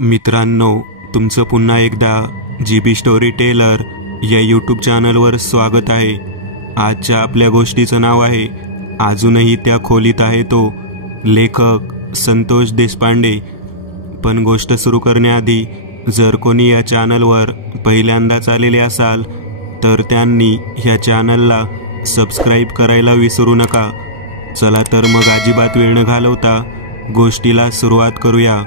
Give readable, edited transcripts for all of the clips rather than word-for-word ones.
मित्रांनो, तुमचं पुन्हा एकदा GB स्टोरी टेलर या यूट्यूब चॅनलवर स्वागत आहे। आजच्या आपल्या गोष्टीचं नाव आहे अजूनही त्या खोलीत आहे तो, लेखक संतोष देशपांडे। पण गोष्ट सुरू करण्याआधी जर कोणी या चॅनलवर पहिल्यांदाच आलेले असाल तर त्यांनी ह्या चॅनलला सबस्क्राईब करायला विसरू नका। चला तर मग अजिबात वेळ न घालवता गोष्टीला सुरुवात करूया।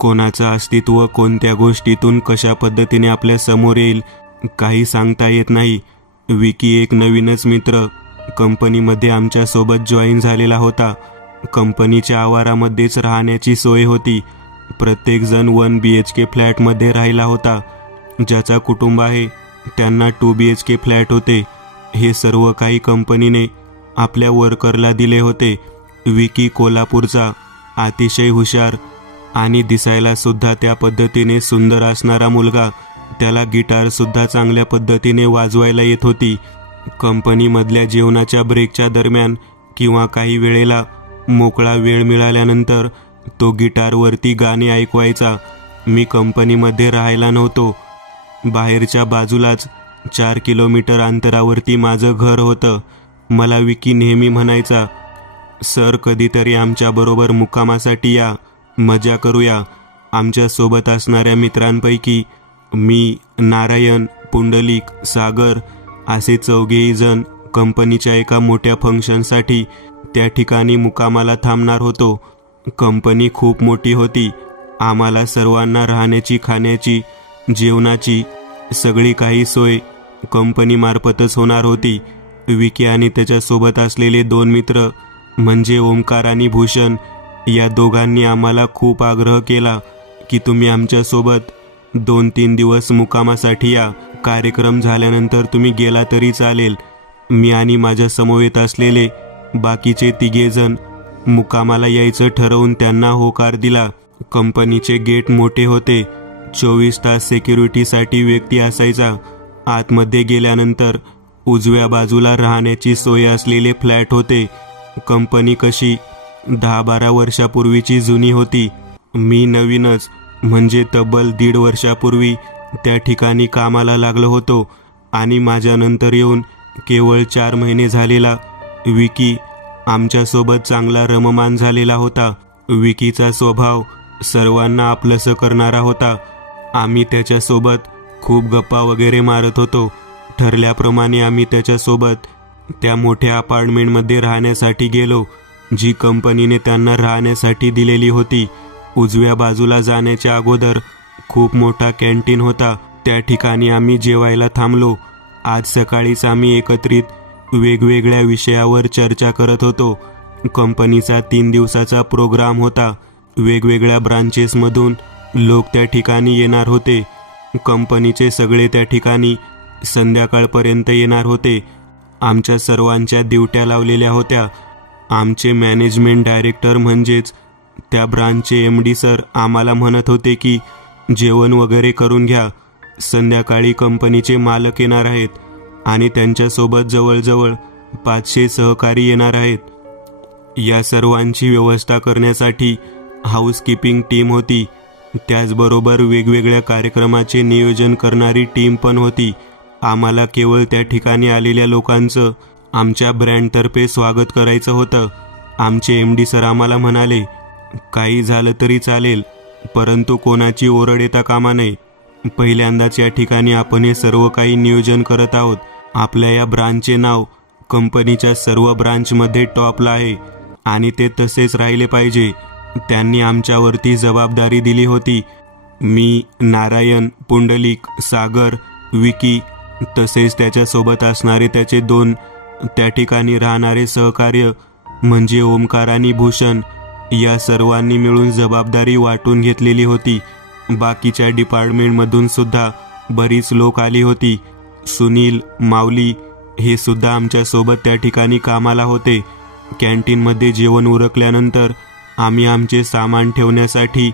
कोणाचं अस्तित्व कोणत्या गोष्टीतून कशा पद्धतीने आपल्या समोर येईल काही सांगता येत नाही। विकी एक नवीनच मित्र कंपनीमध्ये आमच्या सोबत जॉईन झालेला होता। कंपनीच्या आवारामध्येच राहण्याची सोय होती। प्रत्येक जण 1 BHK फ्लॅटमध्ये राहिला होता। ज्याचा कुटुंब आहे त्यांना 2 BHK फ्लॅट होते। हे सर्व काही कंपनीने आपल्या वर्करला दिले होते। विकी कोल्हापूरचा, अतिशय हुशार आणि दिसायला सुद्धा त्या पद्धतीने सुंदर असणारा मुलगा। त्याला गिटार सुद्धा चांगल्या पद्धतीने वाजवायला येत होती। कंपनीमधल्या जेवणाच्या ब्रेकच्या दरम्यान किंवा काही वेळेला मोकळा वेळ मिळाल्यानंतर तो गिटारवरती गाणी ऐकवायचा। मी कंपनीमध्ये राहायला नव्हतो। बाहेरच्या बाजूलाच 4 किलोमीटर अंतरावरती माझं घर होतं। मला विकी नेहमी म्हणायचा, सर कधीतरी आमच्याबरोबर मुक्कामासाठी या, मजा करूया। आमच्या सोबत असणाऱ्या मित्रांपैकी मी, नारायण, पुंडलिक, सागर असे 4घेही जण कंपनीच्या एका मोठ्या फंक्शनसाठी त्या ठिकाणी मुक्कामाला थांबणार होतो। कंपनी खूप मोठी होती। आम्हाला सर्वांना राहण्याची, खाण्याची, जेवणाची सगळी काही सोय कंपनीमार्फतच होणार होती। विकी आणि त्याच्यासोबत असलेले 2 मित्र म्हणजे ओमकार आणि भूषण या दोघांनी आम्हाला खूप आग्रह केला की तुम्ही आमच्यासोबत 2-3 दिवस मुक्कामासाठी या। कार्यक्रम झाल्यानंतर तुम्ही गेला तरी चालेल। मी आणि माझ्या समवेत असलेले बाकीचे 3घे जण मुक्कामाला यायचं ठरवून त्यांना होकार दिला। कंपनीचे गेट मोठे होते। 24 तास सिक्युरिटीसाठी व्यक्ती असायचा। आतमध्ये गेल्यानंतर उजव्या बाजूला राहण्याची सोय असलेले फ्लॅट होते। कंपनी कशी 10-12 वर्षापूर्वीची जुनी होती। मी नवीनच म्हणजे तब्बल 1.5 वर्षापूर्वी त्या ठिकाणी कामाला लागलो होतो आणि माझ्यानंतर येऊन केवळ 4 महिने झालेला विकी आमच्यासोबत चांगला रममान झालेला होता। विकीचा स्वभाव सर्वांना आपलंसं करणारा होता। आम्ही त्याच्यासोबत खूप गप्पा वगैरे मारत होतो। ठरल्याप्रमाणे आम्ही त्याच्यासोबत त्या मोठ्या अपार्टमेंटमध्ये राहण्यासाठी गेलो जी कंपनीने त्यांना राहण्यासाठी दिलेली होती। उजव्या बाजूला जाण्याच्या अगोदर खूप मोठा कॅन्टीन होता। त्या ठिकाणी आम्ही जेवायला थांबलो। आज सकाळीच आम्ही एकत्रित वेगवेगळ्या विषयावर चर्चा करत होतो। कंपनीचा 3 दिवसाचा प्रोग्राम होता। वेगवेगळ्या ब्रांचेसमधून लोक त्या ठिकाणी येणार होते। कंपनीचे सगळे त्या ठिकाणी संध्याकाळपर्यंत येणार होते। आमच्या सर्वांच्या ड्युट्या लावलेल्या होत्या। आमचे मॅनेजमेंट डायरेक्टर म्हणजेच त्या ब्रांचचे MD सर आम्हाला म्हणत होते की जेवण वगैरे करून घ्या, संध्याकाळी कंपनीचे मालक येणार आहेत आणि त्यांच्यासोबत जवळजवळ 500 सहकारी येणार आहेत। या सर्वांची व्यवस्था करण्यासाठी हाऊसकीपिंग टीम होती। त्याचबरोबर वेगवेगळ्या कार्यक्रमाचे नियोजन करणारी टीम पण होती। आम्हाला केवळ त्या ठिकाणी आलेल्या लोकांचं आमच्या ब्रँडतर्फे स्वागत करायचं होतं। आमचे MD सर आम्हाला म्हणाले, काही झालं तरी चालेल परंतु कोणाची ओरड येता कामा नये। पहिल्यांदाच या ठिकाणी आपण हे सर्व काही नियोजन करत आहोत। आपल्या या ब्रांचचे नाव कंपनीच्या सर्व ब्रांचमध्ये टॉपला आहे आणि ते तसेच राहिले पाहिजे। त्यांनी आमच्यावरती जबाबदारी दिली होती। मी, नारायण, पुंडलिक, सागर, विकी तसेच त्याच्यासोबत असणारे त्याचे 2 त्या ठिकाणी राहणारे सहकार्य म्हणजे ओमकार आणि भूषण या सर्वांनी मिळून जबाबदारी वाटून घेतलेली होती। बाकीच्या डिपार्टमेंटमधून सुद्धा बरीच लोक आली होती। सुनील, माऊली हे सुद्धा आमच्यासोबत त्या ठिकाणी कामाला होते। कॅन्टीनमध्ये जेवण उरकल्यानंतर आम्ही आमचे सामान ठेवण्यासाठी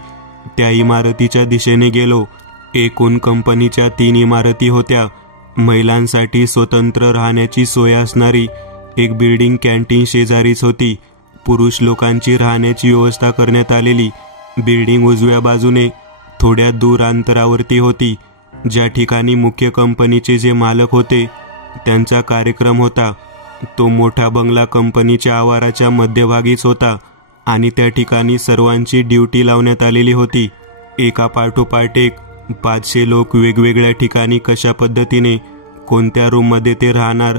त्या इमारतीच्या दिशेने गेलो. एकूण कंपनीच्या 3 इमारती होत्या. महिलांसाठी स्वतंत्र राहण्याची सोय असणारी एक बिल्डिंग कॅन्टीन शेजारीच होती. पुरुष लोकांची राहण्याची व्यवस्था करण्यात आलेली बिल्डिंग उजव्या बाजूने थोड्या दूर अंतरावरती होती. ज्या ठिकाणी मुख्य कंपनीचे जे मालक होते त्यांचा कार्यक्रम होता तो मोठा बंगला कंपनीच्या आवाराच्या मध्यभागीच होता आणि त्या ठिकाणी सर्वांची ड्युटी लावण्यात आलेली होती. एका पाठोपाठ एक 500 लोक वेगवेगळ्या ठिकाणी कशा पद्धतीने कोणत्या रूममध्ये ते राहणार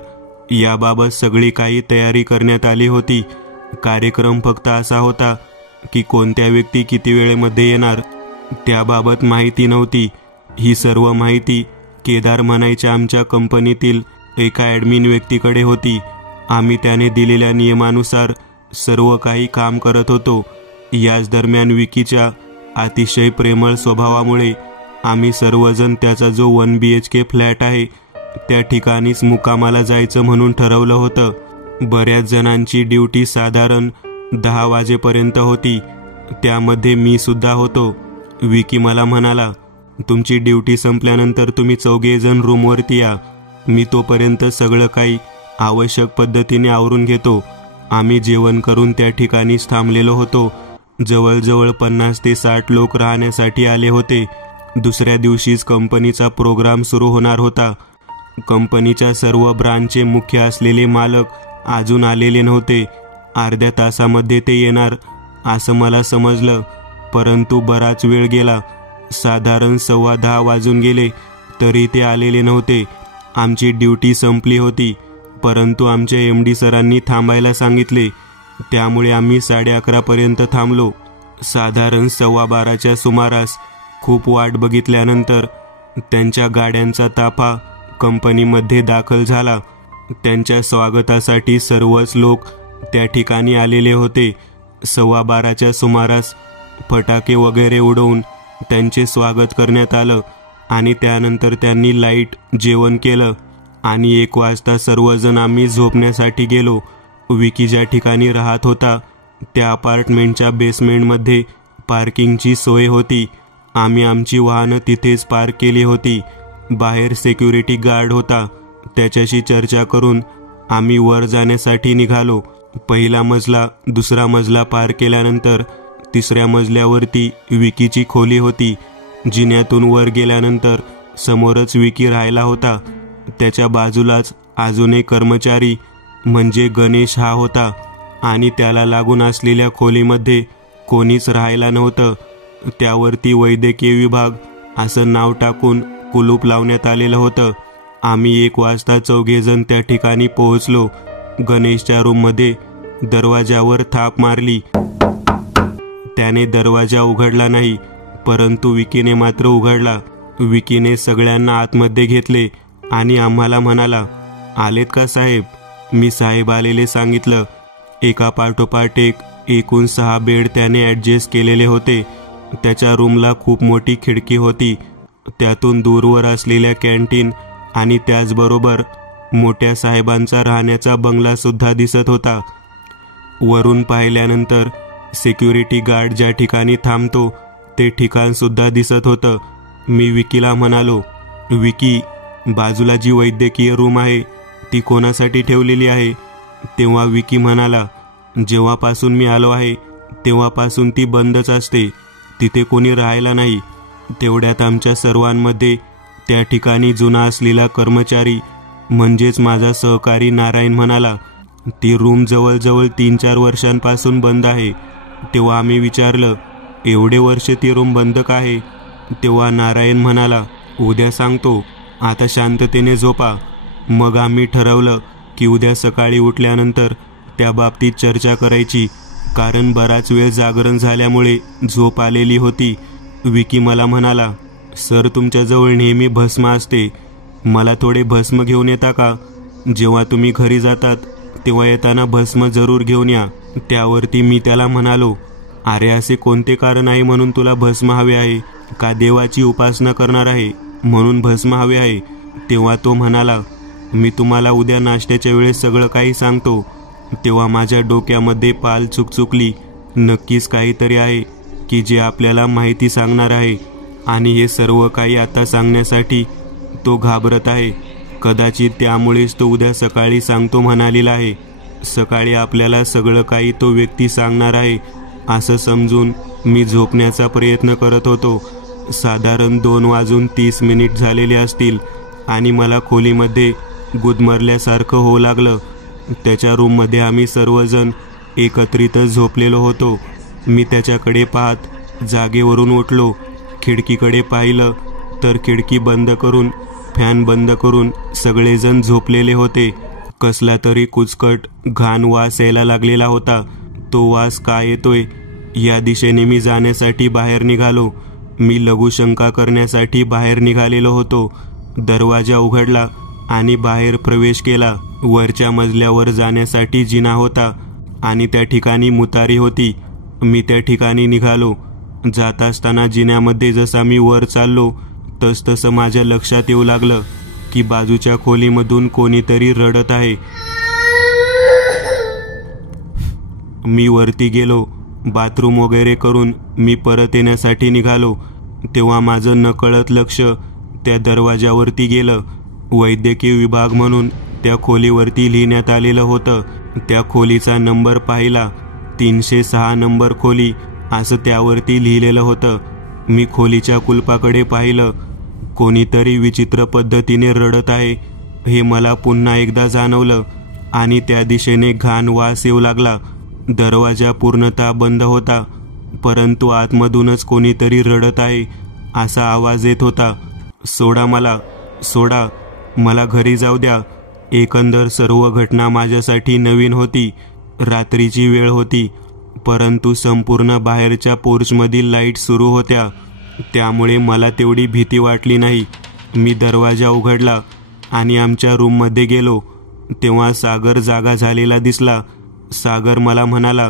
याबाबत सगळी काही तयारी करण्यात आली होती. कार्यक्रम फक्त असा होता की कोणत्या व्यक्ती किती वेळेमध्ये येणार त्याबाबत माहिती नव्हती. ही सर्व माहिती केदार म्हणायच्या आमच्या कंपनीतील एका ॲडमिन व्यक्तीकडे होती. आम्ही त्याने दिलेल्या नियमानुसार सर्व काही काम करत होतो. याच दरम्यान विकीच्या अतिशय प्रेमळ स्वभावामुळे आम्ही सर्वजण त्याचा जो 1 BHK फ्लॅट आहे त्या ठिकाणीच मुक्कामाला जायचं म्हणून ठरवलं होतं. बऱ्याच जणांची ड्युटी साधारण 10 वाजेपर्यंत होती. त्यामध्ये मी सुद्धा होतो. विकी मला म्हणाला, तुमची ड्युटी संपल्यानंतर तुम्ही 4 जण रूमवरती या. मी तोपर्यंत सगळं काही आवश्यक पद्धतीने आवरून घेतो. आम्ही जेवण करून त्या ठिकाणीच थांबलेलो होतो. जवळजवळ 50 ते 60 लोक राहण्यासाठी आले होते. दुसऱ्या दिवशीच कंपनीचा प्रोग्राम सुरू होणार होता. कंपनीच्या सर्व ब्रांचचे मुख्य असलेले मालक अजून आलेले नव्हते. अर्ध्या तासामध्ये ते येणार असं मला समजलं, परंतु बराच वेळ गेला. साधारण 10:15 वाजून गेले तरी ते आलेले नव्हते. आमची ड्युटी संपली होती, परंतु आमच्या MD सरांनी थांबायला सांगितले. त्यामुळे आम्ही 11:30 पर्यंत थांबलो. साधारण 12:15च्या सुमारास खूप वाट बघितल्यानंतर त्यांच्या गाड्यांचा ताफा कंपनीमध्ये दाखल झाला. त्यांच्या स्वागतासाठी सर्वच लोक त्या ठिकाणी आलेले होते. 12:15च्या सुमारास फटाके वगैरे उडवून त्यांचे स्वागत करण्यात आलं आणि त्यानंतर त्यांनी लाईट जेवण केलं आणि 1 वाजता सर्वजण आम्ही झोपण्यासाठी गेलो. विकी ज्या ठिकाणी राहत होता त्या अपार्टमेंटच्या बेसमेंटमध्ये पार्किंगची सोय होती. आम्ही आमची वाहनं तिथेच पार्क केली होती. बाहेर सिक्युरिटी गार्ड होता. त्याच्याशी चर्चा करून आम्ही वर जाण्यासाठी निघालो. पहिला मजला, दुसरा मजला पार केल्यानंतर 3ऱ्या मजल्यावरती विकीची खोली होती. जिन्यातून वर गेल्यानंतर समोरच विकी राहायला होता. त्याच्या बाजूलाच अजून एक कर्मचारी म्हणजे गणेश हा होता आणि त्याला लागून असलेल्या खोलीमध्ये कोणीच राहायला नव्हतं. त्यावरती वैद्यकीय विभाग असं नाव टाकून कुलूप लावण्यात आलेलं होतं. आम्ही 1 वाजता 4 जण त्या ठिकाणी पोहोचलो. गणेशच्या रूममध्ये दरवाजावर थाप मारली. त्याने दरवाजा उघडला नाही, परंतु विकीने मात्र उघडला. विकीने सगळ्यांना आतमध्ये घेतले आणि आम्हाला म्हणाला, आलेत का साहेब? मी साहेब आलेले सांगितलं. एका पाठोपाठ एक एकूण 6 बेड त्याने ॲडजस्ट केलेले होते. त्याच्या रूमला खूप मोठी खिडकी होती. त्यातून दूरवर असलेल्या कॅन्टीन आणि त्याचबरोबर मोठ्या साहेबांचा राहण्याचा बंगला सुद्धा दिसत होता. वरून पाहिल्यानंतर सिक्युरिटी गार्ड ज्या ठिकाणी थांबतो ते ठिकाण सुद्धा दिसत होतं. मी विकीला म्हणालो, विकी, बाजूला जी वैद्यकीय रूम आहे ती कोणासाठी ठेवलेली आहे? तेव्हा विकी म्हणाला, जेव्हापासून मी आलो आहे तेव्हापासून ती बंदच असते. तिथे कोणी राहायला नाही. तेवढ्यात आमच्या सर्वांमध्ये त्या ठिकाणी जुना असलेला कर्मचारी म्हणजेच माझा सहकारी नारायण म्हणाला, ती रूम जवळजवळ 3-4 वर्षांपासून बंद आहे. तेव्हा आम्ही विचारलं, एवढे वर्ष ती रूम बंद का आहे? तेव्हा नारायण म्हणाला, उद्या सांगतो, आता शांततेने झोपा. मग आम्ही ठरवलं की उद्या सकाळी उठल्यानंतर त्या बाबतीत चर्चा करायची, कारण बराच वेळ जागरण झाल्यामुळे झोप आलेली होती. विकी मला म्हणाला, सर, तुमच्याजवळ नेहमी भस्म असते. मला थोडे भस्म घेऊन येता का? जेव्हा तुम्ही घरी जातात तेव्हा येताना भस्म जरूर घेऊन या. त्यावरती मी त्याला म्हणालो, अरे, असे कोणते कारण आहे म्हणून तुला भस्म हवे आहे? का देवाची उपासना करणार आहे म्हणून भस्म हवे आहे? तेव्हा तो म्हणाला, मी तुम्हाला उद्या नाश्त्याच्या वेळेस सगळं काही सांगतो. तेव्हा माझ्या डोक्यामध्ये पाल चुकचुकली नक्कीच काहीतरी आहे की जे आपल्याला माहिती सांगणार आहे आणि हे सर्व काही आता सांगण्यासाठी तो घाबरत आहे. कदाचित त्यामुळेच तो उद्या सकाळी सांगतो म्हणालेला आहे. सकाळी आपल्याला सगळं काही तो व्यक्ती सांगणार आहे असं समजून मी झोपण्याचा प्रयत्न करत होतो. साधारण 2:30 झालेले असतील आणि मला खोलीमध्ये गुदमरल्यासारखं होऊ लागलं. त्याच्या रूममध्ये आम्ही सर्वजण एकत्रितच झोपलेलो होतो. मी त्याच्याकडे पाहत जागेवरून उठलो. खिडकीकडे पाहिलं तर खिडकी बंद करून फॅन बंद करून सगळेजण झोपलेले होते. कसला तरी कुचकट घाण वास यायला लागलेला होता. तो वास का येतोय या दिशेने मी जाण्यासाठी बाहेर निघालो. मी लघुशंका करण्यासाठी बाहेर निघालेलो होतो. दरवाजा उघडला आणि बाहेर प्रवेश केला. वरच्या मजल्यावर जाण्यासाठी जिना होता आणि त्या ठिकाणी मुतारी होती. मी त्या ठिकाणी निघालो. जात असताना जिन्यामध्ये जसा मी वर चाललो तसतसं माझ्या लक्षात येऊ लागलं की बाजूच्या खोलीमधून कोणीतरी रडत आहे. मी वरती गेलो. बाथरूम वगैरे करून मी परत येण्यासाठी निघालो तेव्हा माझं नकळत लक्ष त्या दरवाजावरती गेलं. वैद्यकीय विभाग म्हणून त्या खोलीवरती लिहिण्यात आलेलं होतं. त्या खोलीचा नंबर पाहिला. 306 नंबर खोली असं त्यावरती लिहिलेलं होतं. मी खोलीच्या कुलपाकडे पाहिलं. कोणीतरी विचित्र पद्धतीने रडत आहे हे मला पुन्हा एकदा जाणवलं आणि त्या दिशेने घाण वास येऊ लागला. दरवाजा पूर्णतः बंद होता परंतु आतमधूनच कोणीतरी रडत आहे असा आवाज येत होता. सोडा मला, सोडा, मला घरी जाऊ द्या. एकंदर सर्व घटना माझ्यासाठी नवीन होती. रात्रीची वेळ होती परंतु संपूर्ण बाहेरच्या पोर्चमधील लाईट सुरू होत्या त्यामुळे मला तेवढी भीती वाटली नाही. मी दरवाजा उघडला आणि आमच्या रूममध्ये गेलो तेव्हा सागर जागा झालेला दिसला. सागर मला म्हणाला,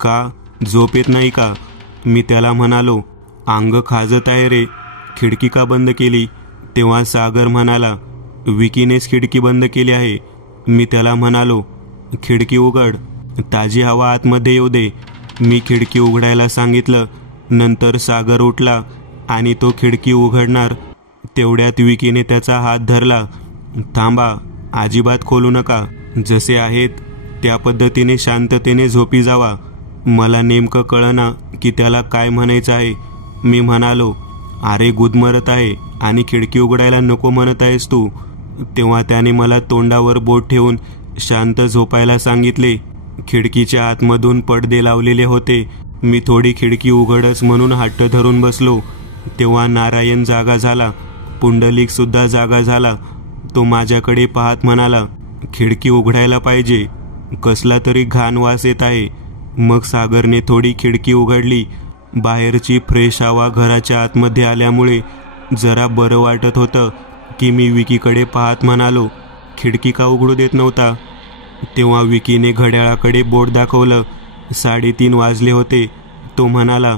का झोप येत नाही का? मी त्याला म्हणालो, अंग खाजत आहे रे, खिडकी का बंद केली? तेव्हा सागर म्हणाला, विकीनेच खिडकी बंद केली आहे. मी त्याला म्हणालो, खिडकी उघड, ताजी हवा आतमध्ये येऊ दे. मी खिडकी उघडायला सांगितलं. नंतर सागर उठला आणि तो खिडकी उघडणार तेवढ्यात विकीने त्याचा हात धरला. थांबा, अजिबात खोलू नका, जसे आहेत त्या पद्धतीने शांततेने झोपी जावा. मला नेमकं कळना की त्याला काय म्हणायचं आहे. मी म्हणालो, अरे गुदमरत आहे आणि खिडकी उघडायला नको म्हणत आहेस तू. तेव्हा त्याने मला तोंडावर बोट ठेवून शांत झोपायला सांगितले. खिडकीच्या आतमधून पडदे लावलेले होते. मी थोडी खिडकी उघडच म्हणून हट्ट धरून बसलो तेव्हा नारायण जागा झाला. पुंडलिक सुद्धा जागा झाला. तो माझ्याकडे पाहत म्हणाला, खिडकी उघडायला पाहिजे, कसला तरी घाण वास येत आहे. मग सागरने थोडी खिडकी उघडली. बाहेरची फ्रेश हवा घराच्या आतमध्ये आल्यामुळे जरा बरं वाटत होतं की मी विकीकडे पाहत म्हणालो, खिडकी का उघडू देत नव्हता? तेव्हा विकीने घड्याळाकडे बोट दाखवलं. 3:30 वाजले होते. तो म्हणाला,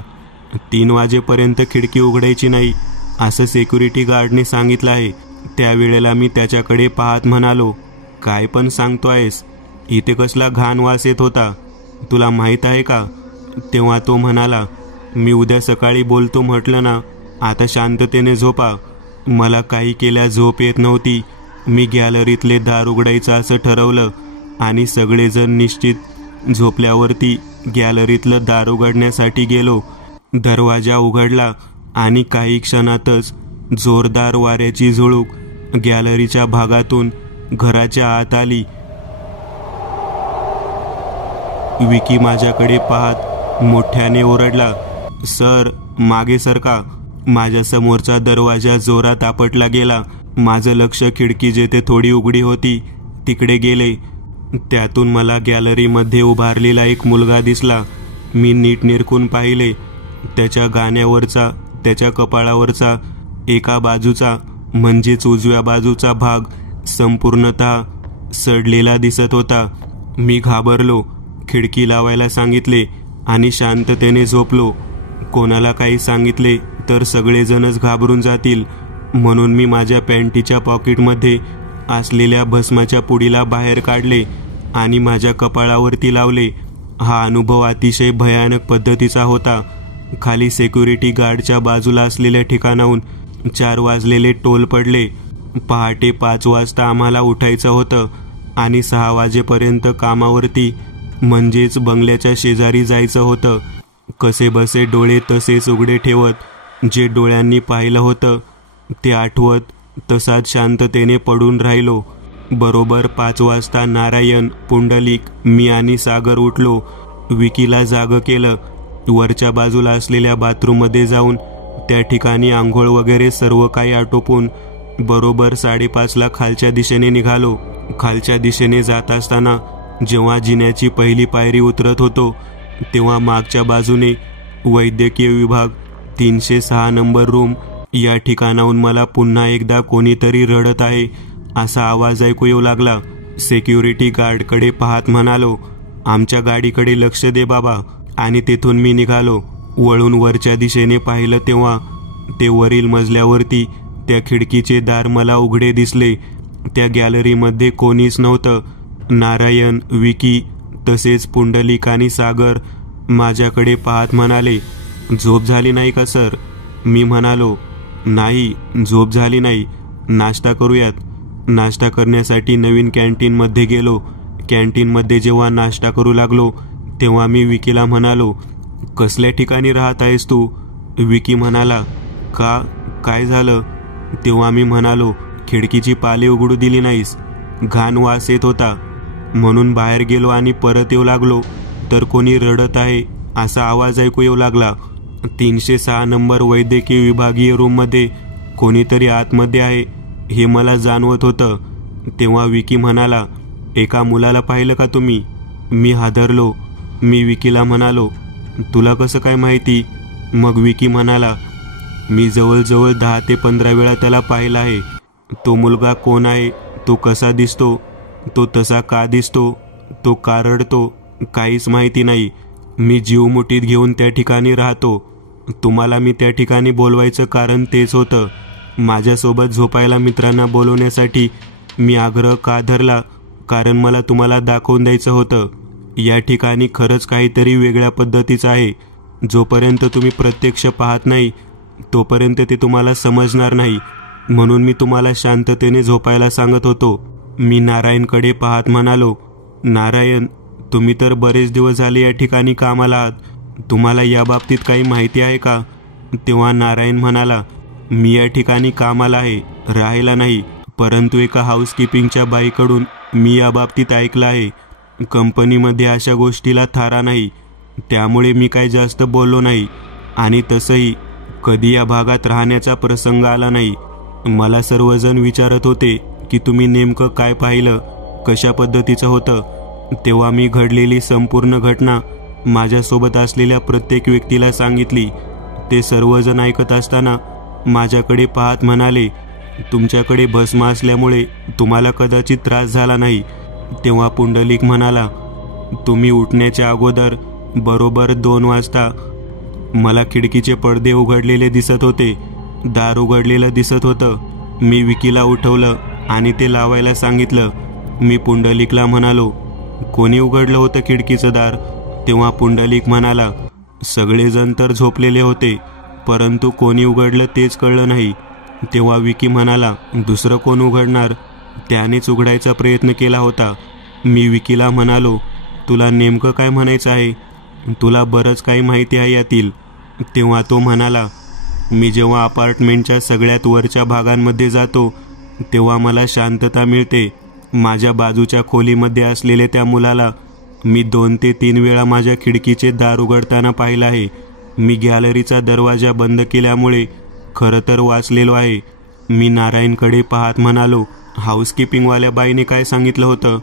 3 वाजेपर्यंत खिडकी उघडायची नाही असं सिक्युरिटी गार्डने सांगितलं आहे. त्यावेळेला मी त्याच्याकडे पाहत म्हणालो, काय पण सांगतो आहेस? इथे कसला घाण वास येत होता, तुला माहीत आहे का? तेव्हा तो म्हणाला, मी उद्या सकाळी बोलतो म्हटलं ना, आता शांततेने झोपा. मला काही केल्या झोप येत नव्हती. मी गॅलरीतले दार उघडायचं असं ठरवलं आणि सगळेजण निश्चित झोपल्यावरती गॅलरीतलं दार उघडण्यासाठी गेलो. दरवाजा उघडला आणि काही क्षणातच जोरदार वाऱ्याची झुळूक गॅलरीच्या भागातून घराच्या आत आली. विकी माझ्याकडे पाहत मोठ्याने ओरडला, सर, मागे सरका. माझ्या समोरचा दरवाजा जोरात आपटला गेला. माझं लक्ष खिडकी जेथे थोडी उघडी होती तिकडे गेले. त्यातून मला गॅलरीमध्ये उभारलेला एक मुलगा दिसला. मी नीट निरखून पाहिले. त्याच्या गाण्यावरचा, त्याच्या कपाळावरचा एका बाजूचा म्हणजेच उजव्या बाजूचा भाग संपूर्णतः सडलेला दिसत होता. मी घाबरलो. खिडकी लावायला सांगितले आणि शांततेने झोपलो. कोणाला काही सांगितले तर सगळेजणच घाबरून जातील म्हणून मी माझ्या पॅन्टीच्या पॉकेटमध्ये असलेल्या भस्माच्या पुडीला बाहेर काढले आणि माझ्या कपाळावरती लावले हा अनुभव अतिशय भयानक पद्धतीचा होता. खाली सिक्युरिटी गार्डच्या बाजूला असलेल्या ठिकाणाहून 4 वाजलेले टोल पडले. पहाटे 5 वाजता आम्हाला उठायचं होतं आणि 6 वाजेपर्यंत कामावरती म्हणजेच बंगल्याच्या शेजारी जायचं होतं. कसे बसे डोळे तसेच उघडे ठेवत जे डोळ्यांनी पाहिलं होतं ते आठवत तसाच शांततेने पडून राहिलो. बरोबर 5 वाजता नारायण, पुंडलिक, मी आणि सागर उठलो. विकीला जागं केलं. वरच्या बाजूला असलेल्या बाथरूममध्ये जाऊन त्या ठिकाणी आंघोळ वगैरे सर्व काही आटोपून बरोबर 5:30ला खालच्या दिशेने निघालो. खालच्या दिशेने जात असताना जेव्हा जिन्याची पहिली पायरी उतरत होतो तेव्हा मागच्या बाजूने वैद्यकीय विभाग 306 नंबर रूम या ठिकाणाहून मला पुन्हा एकदा कोणीतरी रडत आहे असा आवाज ऐकू येऊ लागला. सिक्युरिटी गार्डकडे पाहत म्हणालो, आमच्या गाडीकडे लक्ष दे बाबा. आणि तेथून मी निघालो. वळून वरच्या दिशेने पाहिलं तेव्हा ते वरील मजल्यावरती त्या खिडकीचे दार मला उघडे दिसले. त्या गॅलरीमध्ये कोणीच नव्हतं. नारायण, विकी तसेच पुंडलिक आणि सागर माझ्याकडे पाहत म्हणाले, झोप झाली नाही का सर? मी म्हणालो, नाही, झोप झाली नाही. नाश्ता करूयात. नाश्ता करण्यासाठी नवीन कॅन्टीनमध्ये गेलो. कॅन्टीनमध्ये जेव्हा नाश्ता करू लागलो तेव्हा मी विकीला म्हणालो, कसल्या ठिकाणी राहत आहेस तू? विकी म्हणाला, का, काय झालं? तेव्हा मी म्हणालो, खिडकीची पाले उघडू दिली नाहीस, घाण वास येत होता, म्हणून बाहेर गेलो आणि परत येऊ लागलो तर कोणी रडत आहे असा आवाज ऐकू येऊ लागला. 306 नंबर वैद्यकीय विभागीय रूममध्ये कोणीतरी आतमध्ये आहे हे मला जाणवत होतं. तेव्हा विकी म्हणाला, एका मुलाला पाहिलं का तुम्ही? मी हादरलो. मी विकीला म्हणालो, तुला कसं काय माहिती? मग विकी म्हणाला, मी जवळजवळ 10 ते 15 वेळा त्याला पाहिलं आहे. तो मुलगा कोण आहे, तो कसा दिसतो, तो तसा का दिसतो, तो का रडतो, काहीच माहिती नाही. मी जीव मुठीत घेऊन त्या ठिकाणी राहतो. तुम्हाला मी त्या ठिकाणी बोलवायचं कारण तेच होतं. माझ्यासोबत झोपायला मित्रांना बोलवण्यासाठी मी आग्रह का धरला? कारण मला तुम्हाला दाखवून द्यायचं होतं. या ठिकाणी खरंच काहीतरी वेगळ्या पद्धतीचं आहे. जोपर्यंत तुम्ही प्रत्यक्ष पाहत नाही तोपर्यंत ते तुम्हाला समजणार नाही. म्हणून मी तुम्हाला शांततेने झोपायला सांगत होतो. मी नारायणकडे पाहत म्हणालो, नारायण, तुम्ही तर बरेच दिवस झाले या ठिकाणी कामाला आहात. तुम्हाला याबाबतीत काही माहिती आहे का? तेव्हा नारायण म्हणाला, मी या ठिकाणी कामाला आहे, राहायला नाही. परंतु एका हाऊसकीपिंगच्या बाईकडून मी याबाबतीत ऐकलं आहे. कंपनीमध्ये अशा गोष्टीला थारा नाही, त्यामुळे मी काही जास्त बोललो नाही. आणि तसंही कधी या भागात राहण्याचा प्रसंग आला नाही. मला सर्वजण विचारत होते की तुम्ही नेमकं काय पाहिलं, कशा पद्धतीचं होतं. तेव्हा मी घडलेली संपूर्ण घटना माझ्यासोबत असलेल्या प्रत्येक व्यक्तीला सांगितली. ते सर्वजण ऐकत असताना माझ्याकडे पाहत म्हणाले, तुमच्याकडे भस्म असल्यामुळे तुम्हाला कदाचित त्रास झाला नाही. तेव्हा पुंडलिक म्हणाला, तुम्ही उठण्याच्या अगोदर बरोबर 2 वाजता मला खिडकीचे पडदे उघडलेले दिसत होते, दार उघडलेलं दिसत होतं. मी विकीला उठवलं आणि ते लावायला सांगितलं. मी पुंडलिकला म्हणालो, कोणी उघडलं होतं खिडकीचं दार? तेव्हा पुंडलिक म्हणाला, सगळेजण तर झोपलेले होते, परंतु कोणी उघडलं तेच कळलं नाही. तेव्हा विकी म्हणाला, दुसरं कोण उघडणार? त्यानेच उघडायचा प्रयत्न केला होता. मी विकीला म्हणालो, तुला नेमकं काय म्हणायचं आहे? तुला बरंच काही माहिती आहे यातील. तेव्हा तो म्हणाला, मी जेव्हा अपार्टमेंटच्या सगळ्यात वरच्या भागांमध्ये जातो तेव्हा मला शांतता मिळते. माझ्या बाजूच्या खोलीमध्ये असलेल्या त्या मुलाला मी 2 ते 3 वेळा माझ्या खिडकीचे दार उघडताना पाहिलं आहे. मी गॅलरीचा दरवाजा बंद केल्यामुळे खरं तर वाचलेलो आहे. मी नारायणकडे पाहत म्हणालो, हाऊसकीपिंगवाल्या बाईने काय सांगितलं होतं?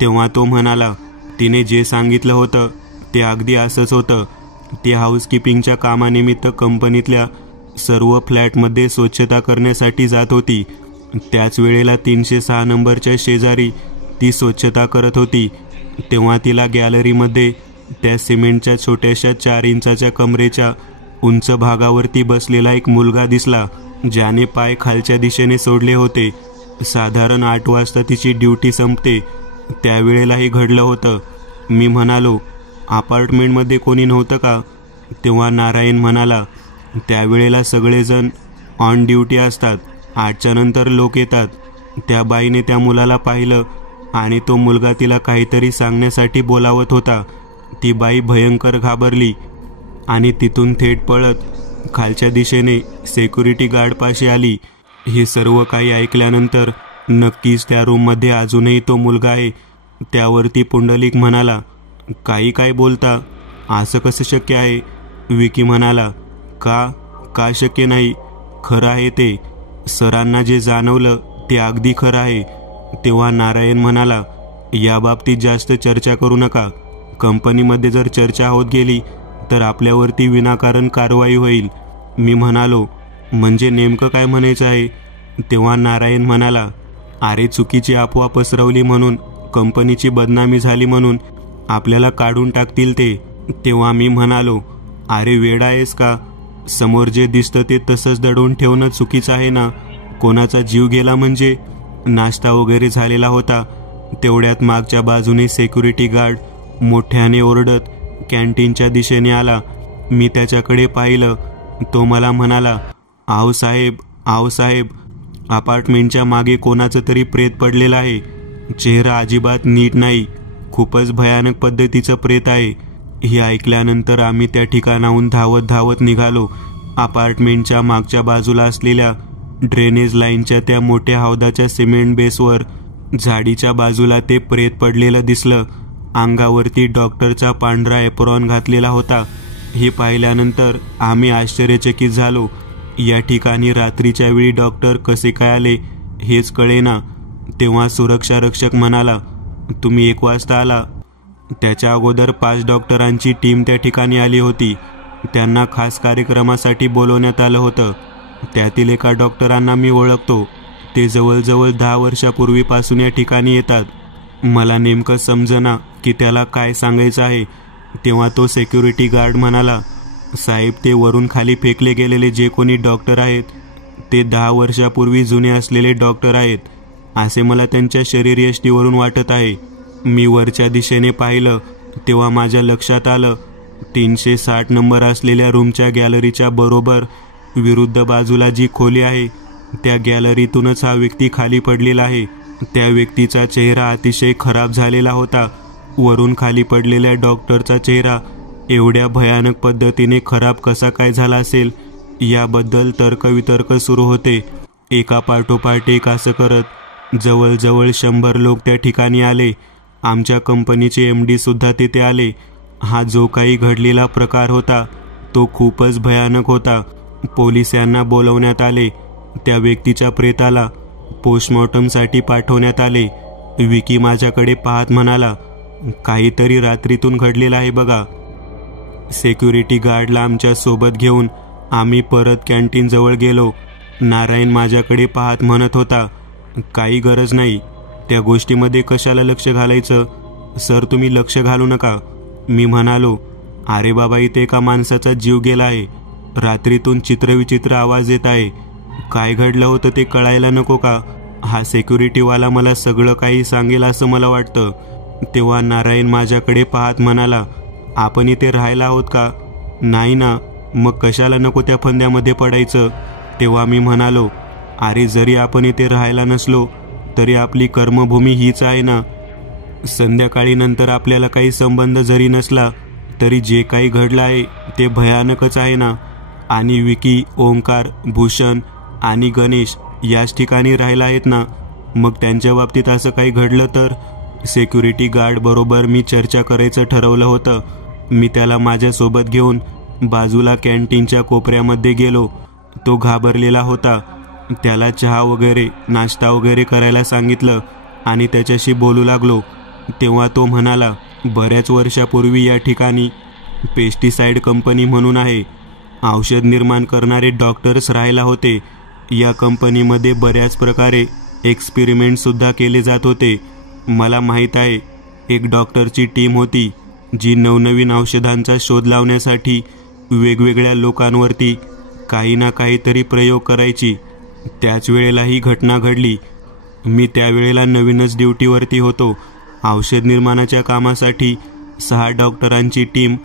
तेव्हा तो म्हणाला, तिने जे सांगितलं होतं ते अगदी असंच होतं. ती हाऊसकीपिंगच्या कामानिमित्त कंपनीतल्या सर्व फ्लॅटमध्ये स्वच्छता करण्यासाठी जात होती. त्याच वेळेला 306 नंबरच्या शेजारी ती स्वच्छता करत होती. तेव्हा तिला गॅलरीमध्ये त्या सिमेंटच्या छोट्याशा 4 इंचाच्या कमरेच्या उंच भागावरती बसलेला एक मुलगा दिसला, ज्याने पाय खालच्या दिशेने सोडले होते. साधारण 8 वाजता तिची ड्युटी संपते त्यावेळेलाही घडलं होतं. मी म्हणालो, अपार्टमेंटमध्ये कोणी नव्हतं का? तेव्हा नारायण म्हणाला, त्यावेळेला सगळेजण ऑन ड्युटी असतात, 8च्या नंतर लोक येतात. त्या बाईने त्या मुलाला पाहिलं आणि तो मुलगा तिला काहीतरी सांगण्यासाठी बोलावत होता. ती बाई भयंकर घाबरली आणि तिथून थेट पळत खालच्या दिशेने सिक्युरिटी गार्डपाशी आली. हे सर्व काही ऐकल्यानंतर नक्कीच त्या रूममध्ये अजूनही तो मुलगा आहे. त्यावरती पुंडलिक म्हणाला, काही काय बोलता? असं कसं शक्य आहे? विकी म्हणाला, का शक्य नाही? खरं आहे ते. सरांना जे जाणवलं ते अगदी खरं आहे. तेव्हा नारायण म्हणाला, याबाबतीत जास्त चर्चा करू नका. कंपनीमध्ये जर चर्चा होत गेली तर आपल्यावरती विनाकारण कारवाई होईल. मी म्हणालो, म्हणजे नेमकं काय म्हणायचं आहे? तेव्हा नारायण म्हणाला, अरे चुकीची अफवा पसरवली म्हणून, कंपनीची बदनामी झाली म्हणून आपल्याला काढून टाकतील ते. तेव्हा मी म्हणालो, अरे वेडा आहेस का? समोर जे दिसतं ते तसंच दडवून ठेवणं चुकीचं आहे ना? कोणाचा जीव गेला म्हणजे? नाश्ता वगैरे झालेला होता. तेवढ्यात मागच्या बाजूने सिक्युरिटी गार्ड मोठ्याने ओरडत कॅन्टीनच्या दिशेने आला. मी त्याच्याकडे पाहिलं. तो मला म्हणाला, आहो साहेब, अपार्टमेंटच्या मागे कोणाचं तरी प्रेत पडलेलं आहे. चेहरा अजिबात नीट नाही. खूपच भयानक पद्धतीचं प्रेत आहे. हे ऐकल्यानंतर आम्ही त्या ठिकाणाहून धावत निघालो. अपार्टमेंटच्या मागच्या बाजूला असलेल्या ड्रेनेज लाईनच्या त्या मोठ्या हौदाच्या सिमेंट बेसवर झाडीच्या बाजूला ते प्रेत पडलेलं दिसलं. अंगावरती डॉक्टरचा पांढरा एप्रॉन घातलेला होता. हे पाहिल्यानंतर आम्ही आश्चर्यचकित झालो. या ठिकाणी रात्रीच्या वेळी डॉक्टर कसे काय आले हेच कळेना. तेव्हा सुरक्षा रक्षक म्हणाला, तुम्ही 1 वाजता आला. त्याच्या अगोदर 5 डॉक्टरांची टीम त्या ठिकाणी आली होती. त्यांना खास कार्यक्रमासाठी बोलवण्यात आलं होतं. त्यातील एका डॉक्टरांना मी ओळखतो. ते जवळजवळ 10 वर्षापूर्वीपासून या ठिकाणी येतात. मला नेमकं समजना की त्याला काय सांगायचं आहे. तेव्हा तो सिक्युरिटी गार्ड म्हणाला, साहेब, ते वरून खाली फेकले गेलेले जे कोणी डॉक्टर आहेत ते 10 वर्षापूर्वी जुने असलेले डॉक्टर आहेत, असे मला त्यांच्या शरीरयष्टीवरून वाटत आहे. मी वरच्या दिशेने पाहिलं तेव्हा माझ्या लक्षात आलं, 360 नंबर असलेल्या रूमच्या गॅलरीच्या बरोबर विरुद्ध बाजूला जी खोली आहे त्या गॅलरीतूनच हा व्यक्ती खाली पडलेला आहे. त्या व्यक्तीचा चेहरा अतिशय खराब झालेला होता. वरून खाली पडलेल्या डॉक्टरचा चेहरा एवढ्या भयानक पद्धतीने खराब कसा काय झाला असेल याबद्दल तर्कवितर्क सुरू होते. एका पाठोपाठ एक असं करत जवळजवळ 100 लोक त्या ठिकाणी आले. आमच्या कंपनीचे MD सुद्धा तिथे आले. हा जो काही घडलेला प्रकार होता तो खूपच भयानक होता. पोलीस यांना बोलवण्यात आले. त्या व्यक्तीच्या प्रेताला पोस्टमॉर्टमसाठी पाठवण्यात आले. विकी माझ्याकडे पाहत म्हणाला, काहीतरी रात्रीतून घडलेलं आहे बघा. सिक्युरिटी गार्डला आमच्या सोबत घेऊन आम्ही परत कॅन्टीन जवळ गेलो. नारायण माझ्याकडे पाहत म्हणत होता, काही गरज नाही, त्या गोष्टीमध्ये कशाला लक्ष घालायचं? सर, तुम्ही लक्ष घालू नका. मी म्हणालो, अरे बाबा, इथे एका माणसाचा जीव गेला आहे. रात्रीतून चित्रविचित्र आवाज येत आहे. काय घडलं होतं ते कळायला नको का? हा सिक्युरिटीवाला मला सगळं काही सांगेल असं मला वाटतं. तेव्हा नारायण माझ्याकडे पाहत म्हणाला, आपण इथे राहायला आहोत का? नाही ना, मग कशाला नको त्या फंद्यामध्ये पडायचं? तेव्हा मी म्हणालो, अरे जरी आपण इथे राहायला नसलो तरी आपली कर्मभूमी हीच आहे ना. संध्याकाळी नंतर आपल्याला काही संबंध जरी नसला तरी जे काही घडलं आहे ते भयानकच आहे ना. आणि विकी, ओंकार, भूषण आणि गणेश याच ठिकाणी राहिला आहेत ना. मग त्यांच्या बाबतीत असं काही घडलं तर? सिक्युरिटी गार्ड बरोबर मी चर्चा करायचं ठरवलं होतं. मी त्याला माझ्यासोबत घेऊन बाजूला कॅन्टीनच्या कोपऱ्यामध्ये गेलो. तो घाबरलेला होता. त्याला चहा वगैरे नाश्ता वगैरे करायला सांगितलं आणि त्याच्याशी बोलू लागलो. तेव्हा तो म्हणाला, बऱ्याच वर्षापूर्वी या ठिकाणी पेस्टिसाइड कंपनी म्हणून आहे. औषध निर्माण करणारे डॉक्टर्स राहायला होते. या कंपनीमध्ये बऱ्याच प्रकारे एक्सपेरिमेंटसुद्धा केले जात होते. मला माहीत आहे, एक डॉक्टरची टीम होती जी नवनवीन औषधांचा शोध लावण्यासाठी वेगवेगळ्या लोकांवरती काही ना काहीतरी प्रयोग करायची. त्याच वेळेला ही घटना घडली. मी त्यावेळेला नवीनच ड्युटीवरती होतो. औषध निर्माणाच्या कामासाठी 6 डॉक्टरांची टीम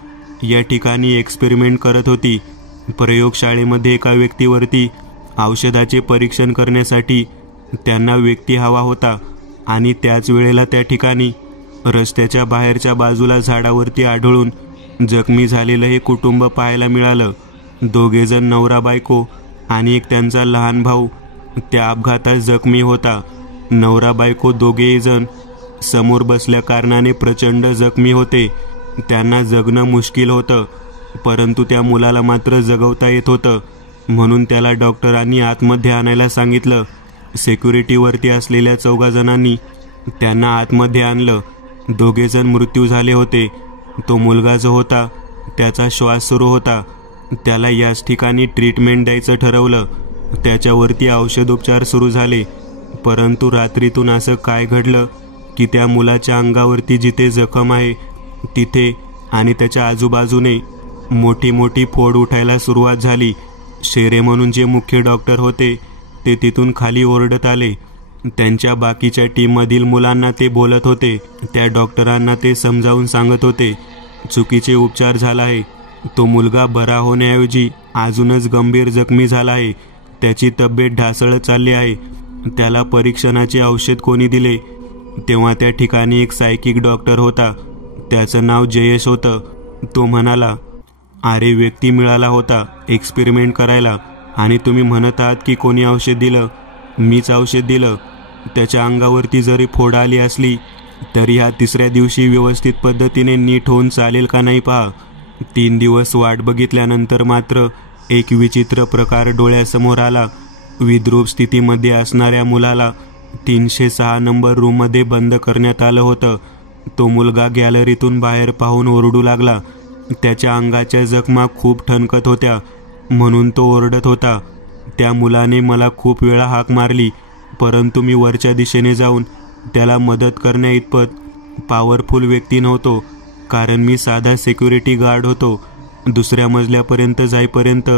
या ठिकाणी एक्सपेरिमेंट करत होती. प्रयोगशाळेमध्ये एका व्यक्तीवरती औषधाचे परीक्षण करण्यासाठी त्यांना व्यक्ती हवा होता आणि त्याच वेळेला त्या ठिकाणी रस्त्याच्या बाहेरच्या बाजूला झाडावरती आढळून जखमी झालेलं हे कुटुंब पाहायला मिळालं. 2 जण नवरा बायको आणि एक त्यांचा लहान भाऊ त्या अपघातात जखमी होता. नवरा बायको दोघेही जण समोर बसल्या कारणाने प्रचंड जखमी होते. त्यांना जगणं मुश्किल होतं, परंतु त्या मुलाला मात्र जगवता येत होतं. म्हणून त्याला डॉक्टरांनी आतमध्ये आणायला सांगितलं. सिक्युरिटीवरती असलेल्या 4 जणांनी त्यांना आतमध्ये आणलं. 2 जण मृत्यू झाले होते. तो मुलगा जो होता त्याचा श्वास सुरू होता. त्याला याच ठिकाणी ट्रीटमेंट द्यायचं ठरवलं. त्याच्यावरती औषधोपचार सुरू झाले. परंतु रात्रीतून असं काय घडलं की त्या मुलाच्या अंगावरती जिथे जखम आहे तिथे आणि त्याच्या आजूबाजूने मोठी मोठी फोड उठायला सुरुवात झाली. शेरे म्हणून जे मुख्य डॉक्टर होते ते तिथून खाली ओरडत आले. त्यांच्या बाकीच्या टीममधील मुलांना ते बोलत होते. त्या डॉक्टरांना ते समजावून सांगत होते चुकीचे उपचार झाला आहे. तो मुलगा बरा होण्याऐवजी अजूनच गंभीर जखमी झाला आहे. त्याची तब्येत ढासळत चालली आहे. त्याला परीक्षणाचे औषध कोणी दिले? तेव्हा त्या ठिकाणी एक सायकिक डॉक्टर होता. त्याचं नाव जयेश होतं. तो म्हणाला, अरे व्यक्ती मिळाला होता एक्सपेरिमेंट करायला आणि तुम्ही म्हणत आहात की कोणी औषध दिलं? मीच औषध दिलं. त्याच्या अंगावरती जरी फोड आली असली तरी हा 3ऱ्या दिवशी व्यवस्थित पद्धतीने नीट होऊन चालेल का नाही पहा. 3 दिवस वाट बघितल्यानंतर मात्र एक विचित्र प्रकार डोळ्यासमोर आला. विद्रूप स्थितीमध्ये असणाऱ्या मुलाला 306 नंबर रूममध्ये बंद करण्यात आलं होतं. तो मुलगा गॅलरीतून बाहेर पाहून ओरडू लागला. त्याच्या अंगाच्या जखमा खूप ठणकत होत्या म्हणून तो ओरडत होता. त्या मुलाने मला खूप वेळा हाक मारली, परंतु मी वरच्या दिशेने जाऊन त्याला मदत करण्याइतपत पॉवरफुल व्यक्ती नव्हतो, कारण मी साधा सिक्युरिटी गार्ड होतो. 2ऱ्या मजल्यापर्यंत जाईपर्यंत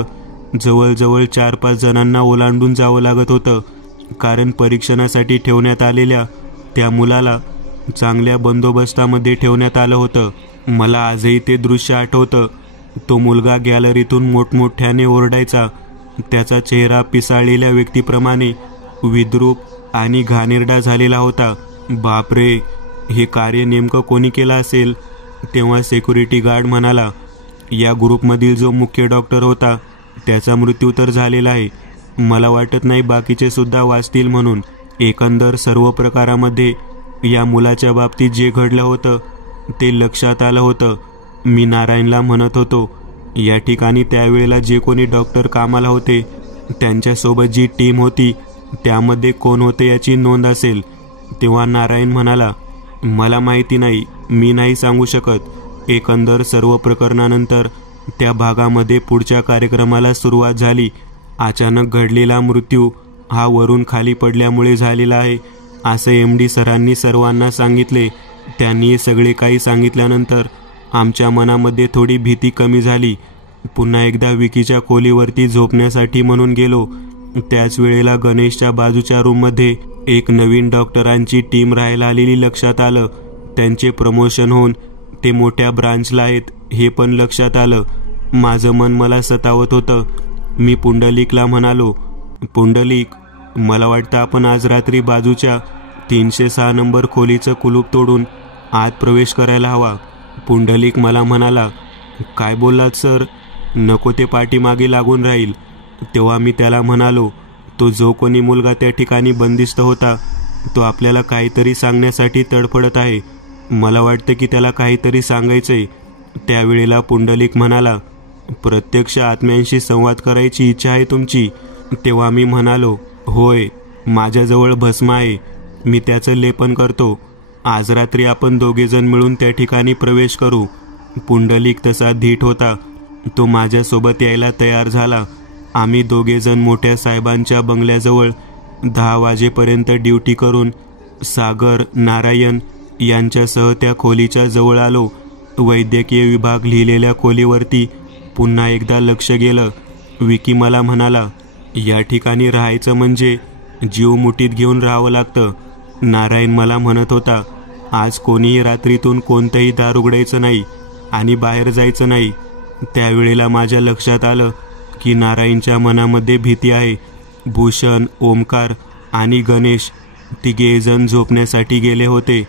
जवळजवळ 4-5 जणांना ओलांडून जावं लागत होतं, कारण परीक्षणासाठी ठेवण्यात आलेल्या त्या मुलाला चांगल्या बंदोबस्तामध्ये ठेवण्यात आलं होतं. मला आजही ते दृश्य आठवतं. तो मुलगा गॅलरीतून मोठमोठ्याने ओरडायचा. त्याचा चेहरा पिसाळलेल्या व्यक्तीप्रमाणे विद्रूप आणि घाणेरडा झालेला होता. बापरे, हे कार्य नेमकं कोणी केलं असेल? तेव्हा सिक्युरिटी गार्ड म्हणाला, या ग्रुपमधील जो मुख्य डॉक्टर होता त्याचा मृत्यू तर झालेला आहे. मला वाटत नाही बाकीचे सुद्धा वाचतील म्हणून. एकंदर सर्व प्रकारामध्ये या मुलाच्या बाबतीत जे घडलं होतं ते लक्षात आलं होतं. मी नारायणला म्हणत होतो, या ठिकाणी त्यावेळेला जे कोणी डॉक्टर कामाला होते त्यांच्यासोबत जी टीम होती त्यामध्ये कोण होते याची नोंद असेल. तेव्हा नारायण म्हणाला, मला माहिती नाही, मी नाही सांगू शकत. एकंदर सर्व प्रकरणानंतर त्या भागामध्ये पुढच्या कार्यक्रमाला सुरुवात झाली. अचानक घडलेला मृत्यू हा वरून खाली पडल्यामुळे झालेला आहे असं MD सरांनी सर्वांना सांगितले. त्यांनी सगळे काही सांगितल्यानंतर आमच्या मनामध्ये थोडी भीती कमी झाली. पुन्हा एकदा विकीच्या खोलीवरती झोपण्यासाठी म्हणून गेलो. त्याच वेळेला गणेशच्या बाजूच्या रूममध्ये एक नवीन डॉक्टरांची टीम राहायला आलेली लक्षात आलं. त्यांचे प्रमोशन होऊन ते मोठ्या ब्रांचला आहेत हे पण लक्षात आलं. माझं मन मला सतावत होतं. मी पुंडलिकला म्हणालो, पुंडलिक, मला वाटतं आपण आज रात्री बाजूच्या 306 नंबर खोलीचं कुलूप तोडून आत प्रवेश करायला हवा. पुंडलिक मला म्हणाला, काय बोललात सर? नको ते पाठीमागे लागून राहील. तेव्हा मी त्याला म्हणालो, तो जो कोणी मुलगा त्या ठिकाणी बंदिस्त होता तो आपल्याला काहीतरी सांगण्यासाठी तडफडत आहे. मला वाटतं की त्याला काहीतरी सांगायचंय. त्यावेळेला पुंडलिक म्हणाला, प्रत्यक्ष आत्म्यांशी संवाद करायची इच्छा आहे तुमची? तेव्हा मी म्हणालो, होय, माझ्याजवळ भस्म आहे, मी त्याचं लेपन करतो. आज रात्री आपण 2 जण मिळून त्या ठिकाणी प्रवेश करू. पुंडलिक तसा धीट होता. तो माझ्यासोबत यायला तयार झाला. आम्ही 2 जण मोठ्या साहेबांच्या बंगल्याजवळ 10 वाजेपर्यंत ड्युटी करून सागर, नारायण यांच्यासह त्या खोलीच्या जवळ आलो. वैद्यकीय विभाग लिहिलेल्या खोलीवरती पुन्हा एकदा लक्ष गेलं. विकी मला म्हणाला, या ठिकाणी राहायचं म्हणजे जीव मुठीत घेऊन राहावं लागतं. नारायण मला म्हणत होता, आज कोणीही रात्रीतून कोणतंही दार उघडायचं नाही आणि बाहेर जायचं नाही. त्यावेळेला माझ्या लक्षात आलं की नारायणच्या मनामध्ये भीती आहे. भूषण, ओमकार आणि गणेश तिघेजण झोपण्यासाठी गेले होते.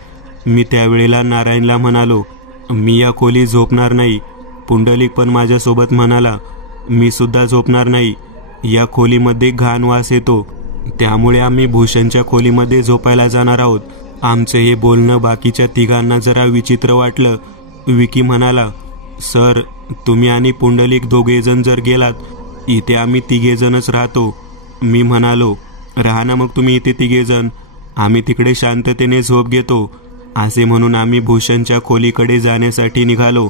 मी त्यावेळेला नारायणला म्हणालो, मी या खोलीत झोपणार नाही. पुंडलिक पण माझ्यासोबत म्हणाला, मी सुद्धा झोपणार नाही. या खोलीमध्ये घाण वास येतो, त्यामुळे आम्ही भूषणच्या खोलीमध्ये झोपायला जाणार आहोत. आमचं हे बोलणं बाकीच्या तिघांना जरा विचित्र वाटलं. विकी म्हणाला, सर, तुम्ही आणि पुंडलिक दोघेजण जर गेलात, इथे आम्ही तिघेजणच राहतो. मी म्हणालो, राहा ना मग तुम्ही इथे तिघेजण, आम्ही तिकडे शांततेने झोप घेतो. असे म्हणून आम्ही भूषणच्या खोलीकडे जाण्यासाठी निघालो.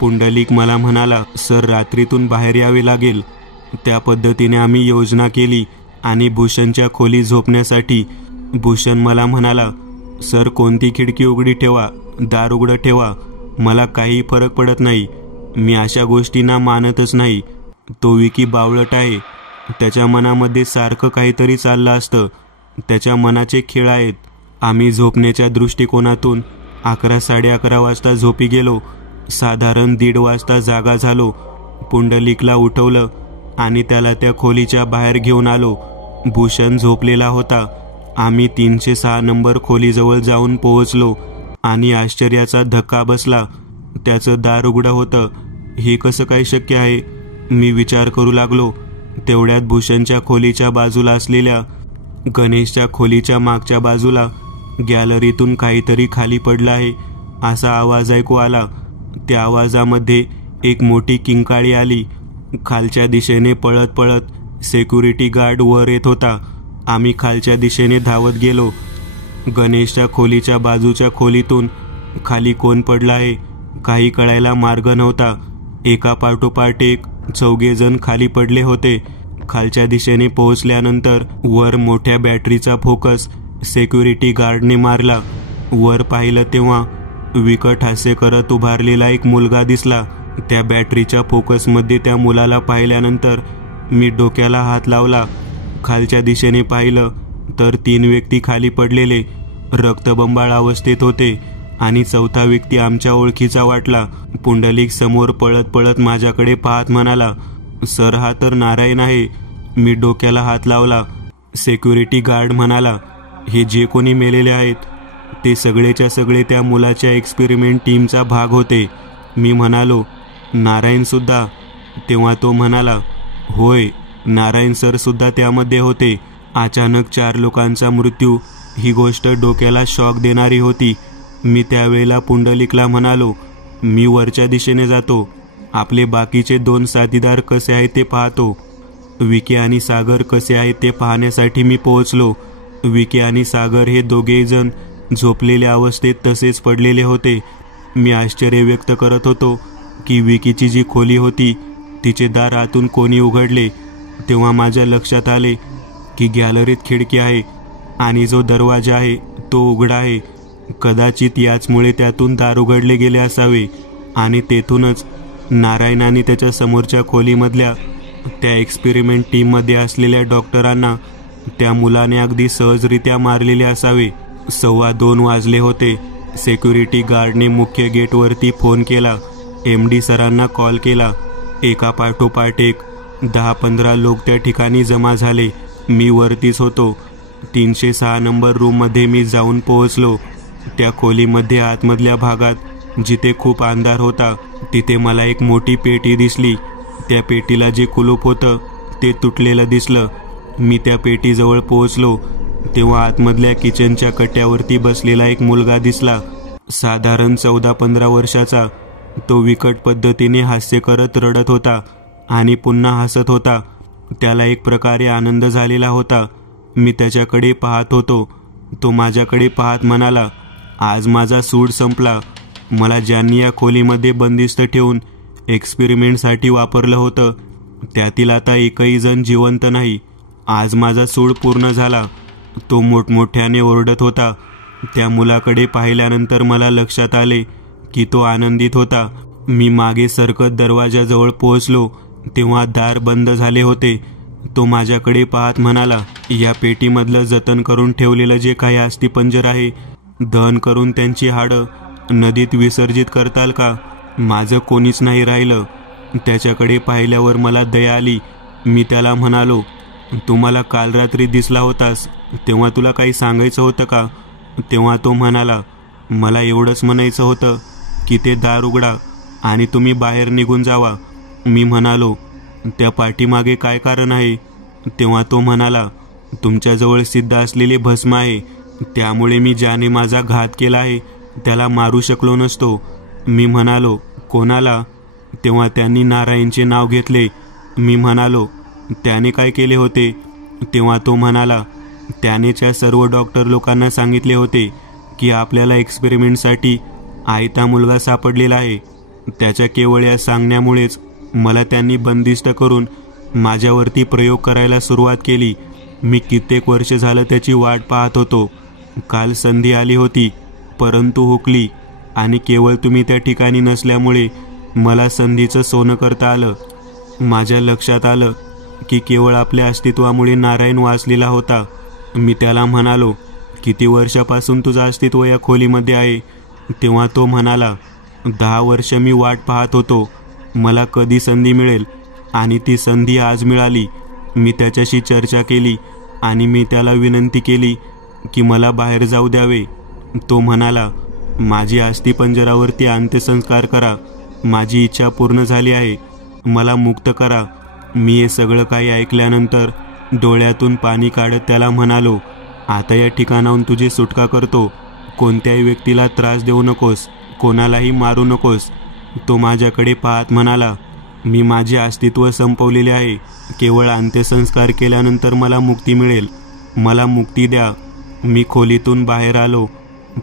पुंडलिक मला म्हणाला, सर, रात्रीतून बाहेर यावे लागेल. त्या पद्धतीने आम्ही योजना केली आणि भूषणच्या खोली झोपण्यासाठी. भूषण मला म्हणाला, सर, कोणती खिडकी उघडी ठेवा, दार उघडं ठेवा, मला काही फरक पडत नाही. मी अशा गोष्टींना मानतच नाही. तो विकी बावळट आहे. त्याच्या मनामध्ये सारखं काहीतरी चाललं असतं. त्याच्या मनाचे खेळ आहेत. आम्ही झोपण्याच्या दृष्टिकोनातून 11-11:30 वाजता झोपी गेलो. साधारण 1:30 वाजता जागा झालो. पुंडलिकला उठवलं आणि त्याला त्या खोलीच्या बाहेर घेऊन आलो. भूषण झोपलेला होता. आम्ही 306 नंबर खोलीजवळ जाऊन पोहोचलो आणि आश्चर्याचा धक्का बसला. त्याचं दार उघडं होतं. हे कसं काय शक्य आहे, मी विचार करू लागलो. तेवढ्यात भूषणच्या खोलीच्या बाजूला असलेल्या गणेशच्या खोलीच्या मागच्या बाजूला गॅलरीतून काहीतरी खाली पडलं आहे असा आवाज ऐकू आला. त्या आवाजामध्ये एक मोठी किंकाळी आली. खालच्या दिशेने पळत पळत सिक्युरिटी गार्ड वर येत होता. आम्ही खालच्या दिशेने धावत गेलो. गणेशच्या खोलीच्या बाजूच्या खोलीतून खाली कोण पडला आहे काही कळायला मार्ग नव्हता. एका पाठोपाठ एक 4 जण खाली पडले होते. खालच्या दिशेने पोहोचल्यानंतर वर मोठ्या बॅटरीचा फोकस सिक्युरिटी गार्डने मारला. वर पाहिलं तेव्हा विकट हास्य करत उभारलेला एक मुलगा दिसला. त्या बॅटरीच्या फोकसमध्ये त्या मुलाला पाहिल्यानंतर मी डोक्याला हात लावला. खालच्या दिशेने पाहिलं तर 3 व्यक्ती खाली पडलेले रक्तबंबाळ अवस्थेत होते आणि 4था व्यक्ती आमच्या ओळखीचा वाटला. पुंडलिक समोर पळत पळत माझ्याकडे पाहत म्हणाला, सर, हा तर नारायण आहे. मी डोक्याला हात लावला. सिक्युरिटी गार्ड म्हणाला, हे जे कोणी मेलेले आहेत ते सगळेच्या सगळे त्या मुलाच्या एक्सपेरिमेंट टीमचा भाग होते. मी म्हणालो, नारायण सुद्धा? तेव्हा तो म्हणाला, होय, नारायण सर सुद्धा त्यामध्ये होते. अचानक 4 लोकांचा मृत्यू ही गोष्ट डोक्याला शॉक देणारी होती. मी त्यावेळेला पुंडलिकला म्हणालो, मी वरच्या दिशेने जातो. आपले बाकीचे 2 साथीदार कसे आहेत ते पाहतो. विकी आणि सागर कसे आहेत ते पाहण्यासाठी मी पोहोचलो. विकी आणि सागर हे दोघेही जण झोपलेल्या अवस्थेत तसेच पडलेले होते. मी आश्चर्य व्यक्त करत होतो की विकीची जी खोली होती तिचे दार आतून कोणी उघडले. तेव्हा माझ्या लक्षात आले की गॅलरीत खिडकी आहे आणि जो दरवाजा आहे तो उघडा आहे. कदाचित याचमुळे त्यातून दार उघडले गेले असावे आणि तेथूनच नारायण आणि त्याच्या समोरच्या खोलीमधल्या त्या एक्सपेरिमेंट टीममध्ये असलेल्या डॉक्टरांना त्या मुलाने अगदी सहजरित्या मारलेले असावे. 2:15 वाजले होते. सिक्युरिटी गार्डने मुख्य गेटवरती फोन केला. MD सरांना कॉल केला. एका पाठोपाठ एक 10-15 लोक त्या ठिकाणी जमा झाले. मी वरतीच होतो. 306 नंबर रूममध्ये मी जाऊन पोहोचलो. त्या खोलीमध्ये आतमधल्या भागात जिथे खूप अंधार होता तिथे मला एक मोठी पेटी दिसली. त्या पेटीला जे कुलूप होतं ते तुटलेलं दिसलं. मी त्या पेटीजवळ पोहोचलो तेव्हा आतमधल्या किचनच्या कट्ट्यावरती बसलेला एक मुलगा दिसला. साधारण 14-15 वर्षाचा. तो विकट पद्धतीने हास्य करत रडत होता आणि पुन्हा हसत होता. त्याला एक प्रकारे आनंद झालेला होता. मी त्याच्याकडे पाहत होतो. तो माझ्याकडे पाहत म्हणाला, आज माझा सूड संपला. मला ज्यांनी या खोलीमध्ये बंदिस्त ठेवून एक्सपेरिमेंटसाठी वापरलं होतं त्यातील आता एकही जण जिवंत नाही. आज माझा सूड पूर्ण झाला. तो मोठमोठ्याने ओरडत होता. त्या मुलाकडे पाहिल्यानंतर मला लक्षात आले की तो आनंदित होता. मी मागे सरकत दरवाजाजवळ पोहोचलो तेव्हा दार बंद झाले होते. तो माझ्याकडे पाहत म्हणाला, या पेटीमधलं जतन करून ठेवलेलं जे काही अस्थिपंजर आहे दहन करून त्यांची हाडं नदीत विसर्जित करताल का? माझं कोणीच नाही राहिलं. त्याच्याकडे पाहिल्यावर मला दया आली. मी त्याला म्हणालो, तू मला काल रात्री दिसला होतास, तेव्हा तुला काही सांगायचं होतं का? तेव्हा तो म्हणाला, मला एवढंच म्हणायचं होतं की ते दार उघडा आणि तुम्ही बाहेर निघून जावा. मी म्हणालो, त्या पाठीमागे काय कारण आहे? तेव्हा तो म्हणाला, तुमच्याजवळ सिद्ध असलेले भस्म आहे, त्यामुळे मी ज्याने माझा घात केला आहे त्याला मारू शकलो नसतो. मी म्हणालो, कोणाला? तेव्हा त्यांनी नारायणचे नाव घेतले. मी म्हणालो, त्याने काय केले होते? तेव्हा तो म्हणाला, त्यानेच्या सर्व डॉक्टर लोकांना सांगितले होते की आपल्याला एक्सपेरिमेंटसाठी आयता मुलगा सापडलेला आहे. त्याच्या केवळ या सांगण्यामुळेच मला त्यांनी बंदिस्त करून माझ्यावरती प्रयोग करायला सुरुवात केली. मी कित्येक वर्ष झालं त्याची वाट पाहत होतो. काल संधी आली होती, परंतु हुकली आणि केवळ तुम्ही त्या ठिकाणी नसल्यामुळे मला संधीचं सोनं करता आलं. माझ्या लक्षात आलं की केवळ आपल्या अस्तित्वामुळे नारायण वाचलेला होता. मी त्याला म्हणालो, किती वर्षापासून तुझं अस्तित्व या खोलीमध्ये आहे? तेव्हा तो म्हणाला, 10 वर्ष मी वाट पाहत होतो, मला कधी संधी मिळेल, आणि ती संधी आज मिळाली. मी त्याच्याशी चर्चा केली आणि मी त्याला विनंती केली की मला बाहेर जाऊ द्यावे. तो म्हणाला, माझी अस्थिपंजरावरती अंत्यसंस्कार करा. माझी इच्छा पूर्ण झाली आहे, मला मुक्त करा. मी हे सगळं काही ऐकल्यानंतर डोळ्यातून पाणी काढत त्याला म्हणालो, आता या ठिकाणाहून तुझी सुटका करतो. कोणत्याही व्यक्तीला त्रास देऊ नकोस, कोणालाही मारू नकोस. तो माझ्याकडे पाहत म्हणाला, मी माझे अस्तित्व संपवलेले आहे. केवळ अंत्यसंस्कार केल्यानंतर मला मुक्ती मिळेल. मला मुक्ती द्या. मी खोलीतून बाहेर आलो.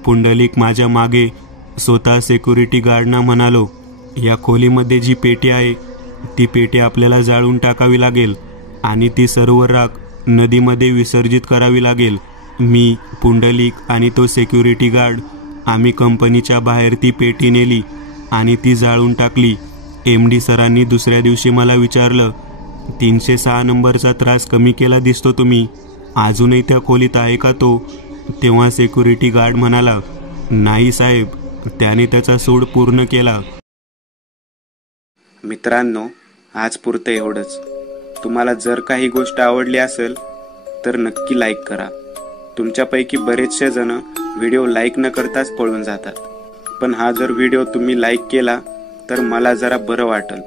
पुंडलिक माझ्या मागे. स्वतः सिक्युरिटी गार्डना म्हणालो, या खोलीमध्ये जी पेटी आहे ती पेटी आपल्याला जाळून टाकावी लागेल आणि ती सर्व राख नदीमध्ये विसर्जित करावी लागेल. मी, पुंडलिक आणि तो सिक्युरिटी गार्ड आम्ही कंपनीच्या बाहेर ती पेटी नेली आणि ती जाळून टाकली. MD सरांनी दुसऱ्या दिवशी मला विचारलं, 306 नंबरचा त्रास कमी केला दिसतो तुम्ही, अजूनही त्या खोलीत आहे का तो? तेव्हा सिक्युरिटी गार्ड म्हणाला, नाही साहेब, त्याने त्याचा सूड पूर्ण केला. मित्रांनो, आज पुरतं एवढंच. तुम्हाला जर काही गोष्ट आवडली असेल तर नक्की लाईक करा. तुमच्यापैकी बरेचसे जण व्हिडिओ लाईक न करताच पळून जातात, पण हा जर व्हिडिओ तुम्ही लाईक केला तर मला जरा बरं वाटेल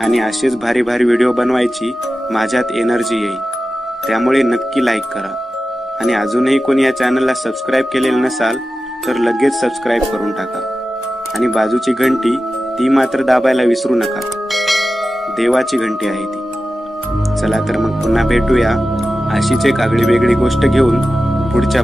आणि असेच भारी भारी व्हिडिओ बनवायची माझ्यात एनर्जी येईल. त्यामुळे नक्की लाईक करा. आणि अजूनही कोणी या चॅनलला सबस्क्राईब केलेलं नसाल तर लगेच सबस्क्राईब करून टाका. आणि बाजूची घंटी ती मात्र दाबायला विसरू नका. देवाची घंटी आहे ती. चला तर मग पुन्हा भेटूया अशीच एक आगळी वेगळी गोष्ट घेऊन पुढच्या